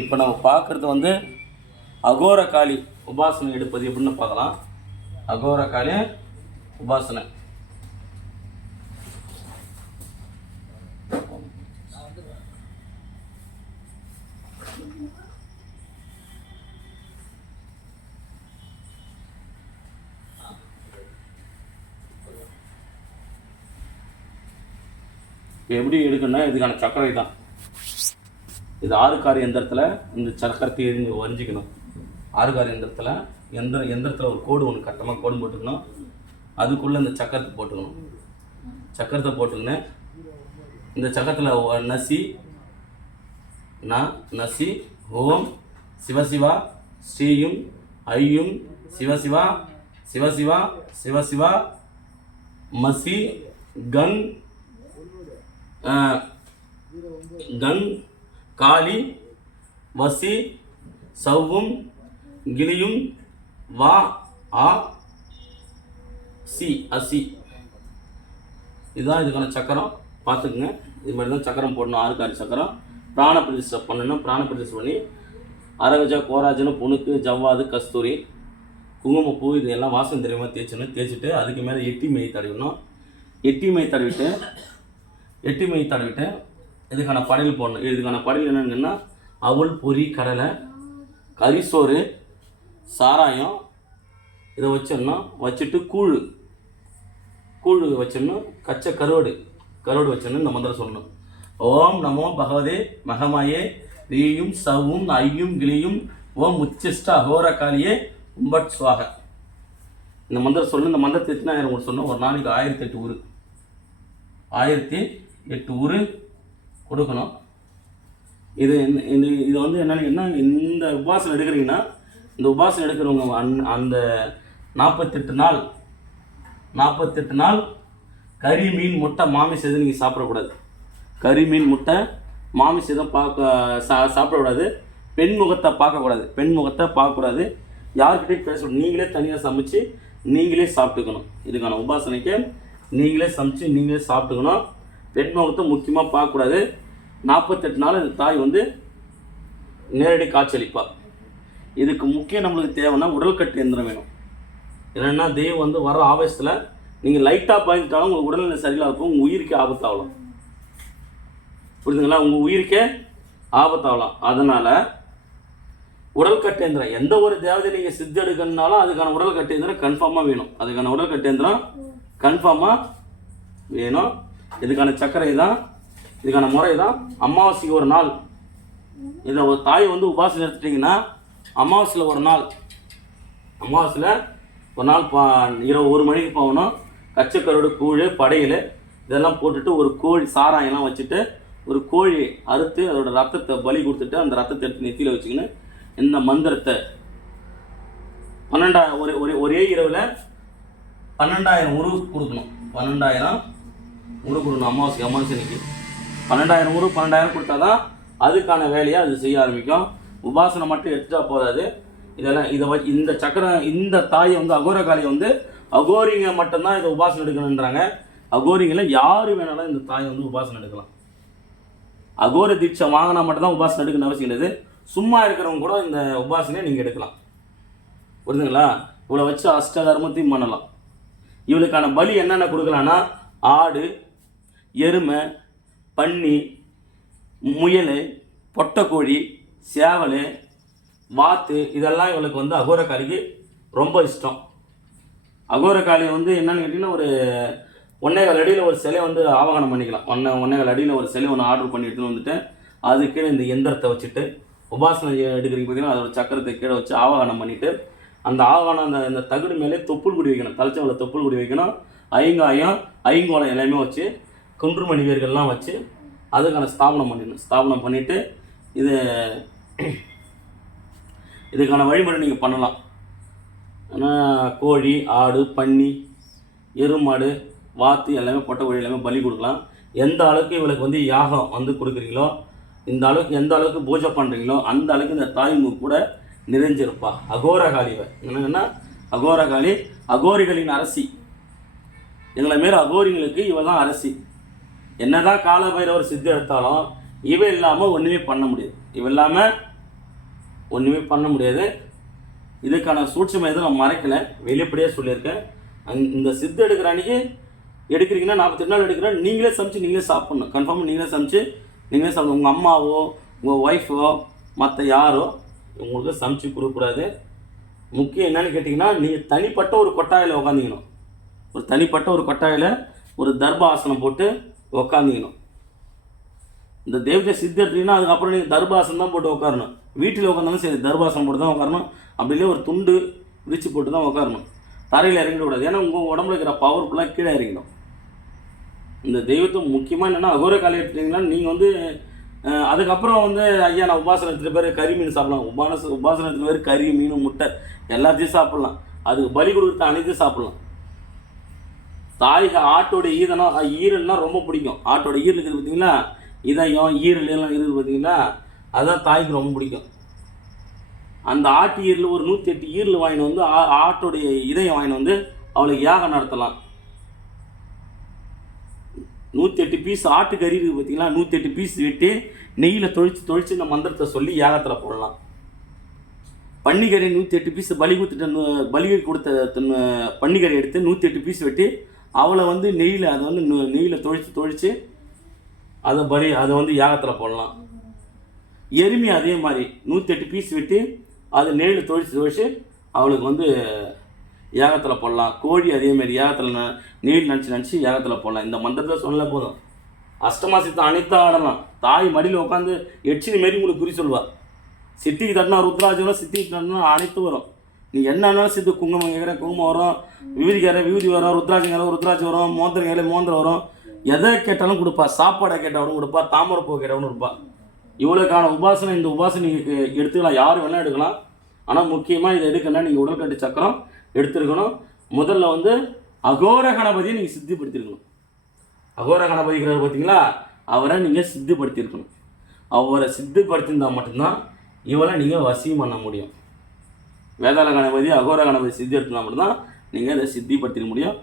இப்போ நம்ம பார்க்குறது வந்து அகோரகாளி உபாசனை எடுப்பது எப்படின்னு பார்க்கலாம். அகோரகாளி உபாசனை எப்படி எடுக்கணும்னா இதுக்கான சக்கரை தான். இது ஆறுகார் எந்திரத்தில் இந்த சக்கரத்தை வரைஞ்சிக்கணும். ஆறுகார் எந்திரத்தில் எந்திரத்தில் ஒரு கோடு ஒன்று கட்டமாக கோடு போட்டுக்கணும். அதுக்குள்ளே இந்த சக்கரத்தை போட்டுக்கணும். சக்கரத்தை போட்டுக்கின்னு இந்த சக்கரத்தில் நசி ஓம் சிவசிவா ஸ்ரீயும் ஐயும் சிவசிவா சிவசிவா சிவசிவா மசி கங் காளி வசி சவ்வும் கிளியும் வா ஆ சி அசி. இதுதான் இதுக்கான சக்கரம். பார்த்துக்குங்க. இது மாதிரி தான் சக்கரம் போடணும். ஆறுகாரி சக்கரம். பிராண பிரதிஷ்டை பண்ணணும். பிராண பிரதிஷ்டை பண்ணி அரகஜா கோராஜனு புணுக்கு ஜவ்வாது கஸ்தூரி குங்குமப்பூ இது எல்லாம் வாசம் தெரியாமல் தேய்ச்சிட்டு அதுக்கு மேலே எட்டி மை தடவிடணும். எட்டி மை தடவிட்டு இதுக்கான படையல் போடணும். இதுக்கான படையல் என்னங்கன்னா அவல் பொரி கடலை கரிசோறு சாராயம் இதை வச்சிடணும். வச்சுட்டு கூழ் வச்சிடணும். கச்சை கருவாடு வச்சிடணும். இந்த மந்திரம் சொல்லணும். ஓம் நமோ பகவதே மகமாயே ரீயும் சவ்வும் ஐயும் கிளியும் ஓம் உச்சிஷ்ட அகோரகாளியே உம்பட் சுவாக. இந்த மந்திரம் சொல்லணும். இந்த மந்திரத்தை எத்தனாயிரம் கூட சொன்னோம். ஒரு நாளைக்கு 1008 ஊர் கொடுக்கணும். இது வந்து என்னன்னா இந்த உபாசனை எடுக்கிறீங்கன்னா இந்த உபாசனை எடுக்கிறவங்க அந்த 48 நாள் கறி மீன் முட்டை மாமிசம் எதுவும் நீங்கள் சாப்பிடக்கூடாது. கறி மீன் முட்டை மாமிசம் எதுவும் சாப்பிடக்கூடாது. பெண் முகத்தை பார்க்கக்கூடாது. யார்கிட்டையும் பேசக்கூடாது. நீங்களே தனியாக சமைச்சு நீங்களே சாப்பிட்டுக்கணும். இதுக்கான உபாசனைக்கு நீங்களே சமைச்சு நீங்களே சாப்பிட்டுக்கணும். பெண் முகத்தை முக்கியமாக பார்க்கக்கூடாது. 48 நாள் இந்த தாய் வந்து நேரடி காட்சியளிப்பாள். இதுக்கு முக்கியம் நம்மளுக்கு தேவைன்னா உடல்கட்டு எந்திரம் வேணும். என்னென்னா தெய்வம் வந்து வர ஆவேசத்தில் நீங்கள் லைட்டாக பயந்துட்டாலும் உங்கள் உடல்நிலை சரியில்லாத இருக்கும். உங்கள் உயிருக்கே ஆபத்தாகலாம். புரியுதுங்களா? உங்கள் உயிருக்கே ஆபத்தாகலாம். அதனால் உடல் கட்டேந்திரம் எந்த ஒரு தேவதை நீங்கள் சித்தி எடுக்கணுனாலும் அதுக்கான உடல் கட்டேந்திரம் கன்ஃபார்மாக வேணும். இதுக்கான சக்கரை தான். இதுக்கான முறை தான். அமாவாசைக்கு ஒரு நாள் இதை ஒரு தாய் வந்து உபாசனை எடுத்துட்டிங்கன்னா அமாவாசையில் ஒரு நாள் இரவு 1 மணிக்கு போகணும். கச்சக்கரோடு கூழ் படையல் இதெல்லாம் போட்டுட்டு ஒரு கோழி சாராயெல்லாம் வச்சுட்டு ஒரு கோழி அறுத்து அதோட ரத்தத்தை பலி கொடுத்துட்டு அந்த ரத்தத்தை எடுத்து நெத்தியில் வச்சுக்கின்னு இந்த மந்திரத்தை 12 ஒரே இரவில் 12,000 உரு கொடுக்கணும். 12,000 உரு கொடுக்கணும். அமாவாசைக்கு 12,000 கொடுத்தா தான் அதுக்கான வேலையை அது செய்ய ஆரம்பிக்கும். உபாசனை மட்டும் எடுத்துட்டா போதாது. இந்த சக்கரம் இந்த தாயை வந்து அகோரகாளியை வந்து அகோரிங்க மட்டும்தான் இதை உபாசனை எடுக்கணுன்றாங்க. அகோரிங்களை யார் வேணாலும் இந்த தாயை வந்து உபாசனை எடுக்கலாம். அகோர தீட்சை வாங்கினா மட்டும்தான் உபாசனை எடுக்கணும்னு அவசியம் கிடையாது. சும்மா இருக்கிறவங்க கூட இந்த உபாசனையை நீங்கள் எடுக்கலாம். புரியுதுங்களா? இவளை வச்சு அஷ்டகர்மத்தையும் பண்ணலாம். இவளுக்கான பலி என்னென்ன கொடுக்கலான்னா ஆடு, எருமை, பன்னி, முயல், பொட்டைக்கோழி, சேவல், வாத்து இதெல்லாம் இவளுக்கு வந்து அகோரகாளிக்கு ரொம்ப இஷ்டம். அகோரகாளி வந்து என்னன்னு கேட்டிங்கன்னா ஒரு 1.25 அடியில் ஒரு சிலை வந்து ஆவாகனம் பண்ணிக்கலாம். 1.25 அடியில் ஒரு சிலை ஒன்று ஆர்டர் பண்ணி எடுத்துன்னு வந்துட்டு அது கீழே இந்த எந்திரத்தை வச்சுட்டு உபாசனை எடுக்கிறீங்க பார்த்தீங்கன்னா அதோட சக்கரத்தை கீழே வச்சு ஆவாகனம் பண்ணிவிட்டு அந்த ஆவாகனம் அந்த தகுடு மேலே தொப்புள் குடி வைக்கணும். தலைச்சவளை தொப்புள் குடி வைக்கணும். ஐங்காயம் ஐங்கோலம் எல்லாமே வச்சு குன்றுமணி வேர்கள்லாம் வச்சு அதுக்கான ஸ்தாபனம் பண்ணிவிட்டு இதுக்கான வழிமுறை நீங்கள் பண்ணலாம். ஆனால் கோழி, ஆடு, பன்னி, எருமாடு, வாத்து எல்லாமே பொட்டைக்கோழி எல்லாமே பலி கொடுக்கலாம். எந்த அளவுக்கு இவளுக்கு வந்து யாகம் வந்து கொடுக்குறீங்களோ இந்த அளவுக்கு எந்த அளவுக்கு பூஜை பண்ணுறீங்களோ அந்த அளவுக்கு இந்த தாய்மு கூட நிறைஞ்சிருப்பா. அகோரகாளி என்னன்னா அகோரகாளி அகோரிகளின் அரசி. எங்களை மாரி அகோரிங்களுக்கு இவள் தான் அரசி. என்னதான் காலபைரவர் சித்தி எடுத்தாலும் இவ இல்லாமல் ஒன்றுமே பண்ண முடியாது. இவ இல்லாமல் ஒன்றுமே பண்ண முடியாது. இதுக்கான சூட்சுமை எதுவும் நான் மறைக்கலை, வெளிப்படையாக சொல்லியிருக்கேன். இந்த சித்து எடுக்கிற அன்றைக்கி எடுக்கிறீங்கன்னா 48 நாள் எடுக்கிறேன், நீங்களே சமைச்சு நீங்களே சாப்பிட்ணும். கன்ஃபார்மாக நீங்களே சமைச்சு நீங்களே சாப்பிடணும். உங்கள் அம்மாவோ உங்கள் ஒய்ஃபோ மற்ற யாரோ உங்களுக்கு சமைச்சு கொடுக்கக்கூடாது. முக்கியம் என்னன்னு கேட்டிங்கன்னா, நீங்கள் தனிப்பட்ட ஒரு கொட்டாயில் உக்காந்திக்கணும். ஒரு தனிப்பட்ட ஒரு கொட்டாயில் ஒரு தர்பாசனம் போட்டு உக்காந்திக்கணும். இந்த தெய்வத்தை சித்தி எடுத்தீங்கன்னா அதுக்கப்புறம் நீங்கள் தர்பாசனம் தான் போட்டு உட்காரணும். வீட்டில் உட்காந்தாலும் சரி தர்பாசனம் போட்டு தான் உட்காரணும். அப்படியே ஒரு துண்டு விரிச்சு போட்டு தான் உட்காரணும். தரையில் இறங்கிடக்கூடாது. ஏன்னா உங்கள் உடம்புல இருக்கிற பவர் ஃபுல்லாக கீழே இறங்கிடும். இந்த தெய்வத்தை முக்கியமாக என்னென்னா, அகோர காலை எடுத்துட்டிங்கன்னா நீங்கள் அதுக்கப்புறம் ஐயா நான் உபாசனம் எடுத்துகிட்டு பேர் கறி மீன் சாப்பிட்லாம். உபாசனம் எடுத்துகிட்டு பேர் கறி மீன் முட்டை எல்லாத்தையும் சாப்பிட்லாம். அதுக்கு பலி கொடுக்குறது அனைத்தையும் சாப்பிட்லாம். தாய்க்கு ஆட்டோட ஈரல்னா ரொம்ப பிடிக்கும். ஆட்டோட ஈரல் இருக்குது பார்த்தீங்களா, இதயம் ஈரல் எல்லாம் இருக்குது பார்த்தீங்களா, அதுதான் தாய்க்கு ரொம்ப பிடிக்கும். அந்த ஆட்டு ஈரல் ஒரு 108 ஈரல் வாங்கிட்டு ஆட்டோடைய இதயம் வாங்கிட்டு அவளுக்கு யாகம் நடத்தலாம். 108 பீஸ் ஆட்டுக்கறி இருக்குது பார்த்தீங்களா, 108 பீஸ் வெட்டி நெய்யில் தொழிச்சு இந்த மந்திரத்தை சொல்லி யாகத்தில் போடலாம். பன்னிக்கறி 108 பீஸ் பலி கொடுத்த பன்னிக்கறி எடுத்து 108 பீஸ் வெட்டி அவளை நெய்யில் நெய்யில் தொழிச்சு அதை யாகத்தில் போடலாம். எருமை அதே மாதிரி 108 பீஸ் வெட்டி அது நெய்யில் தொழிச்சு அவளுக்கு யாகத்தில் போடலாம். கோழி அதேமாரி யாகத்தில் நெய்யில் நினச்சி யாகத்தில் போடலாம். இந்த மந்திரத்தை சொல்ல போதும். அஷ்டமா சித்தம் அனைத்தாக ஆடலாம். தாய் மடியில் உட்காந்து எச்சினி மாரி உங்களுக்கு குறி சொல்வாள். சித்திக்கு தட்டினா ருத்ராஜம் வரும், சித்திக்கு தட்டினா அனைத்து வரும். நீ என்னன்னாலும் சித்து குங்குமம் கேட்குற குங்குமம் வரும், விபூதி வரும், ருத்ராஜம் வரும், மோந்திரம் வரும். எதை கேட்டாலும் கொடுப்பா. சாப்பாடை கேட்டாலும் கொடுப்பா, தாமரைப்பூ கேட்டாலும் கொடுப்பா. இவ்வளோக்கான உபாசனை, இந்த உபாசனை நீங்கள் எடுத்துக்கலாம், யாரும் வேணால் எடுக்கலாம். ஆனால் முக்கியமாக இதை எடுக்கணும்னா நீங்கள் உடல்கட்டு சக்கரம் எடுத்துருக்கணும். முதல்ல அகோர கணபதியை நீங்கள் சித்திப்படுத்திருக்கணும். அகோர கணபதிக்கிறார் பார்த்தீங்களா, அவரை நீங்கள் சித்திப்படுத்தியிருக்கணும். அவரை சித்திப்படுத்தியிருந்தால் மட்டும்தான் இவரை நீங்கள் வசியம் பண்ண முடியும். வேதாள கணபதி அகோர கணபதி சித்தி எடுத்துனா மட்டும்தான் நீங்கள் இதை சித்திப்படுத்திக்க முடியும்.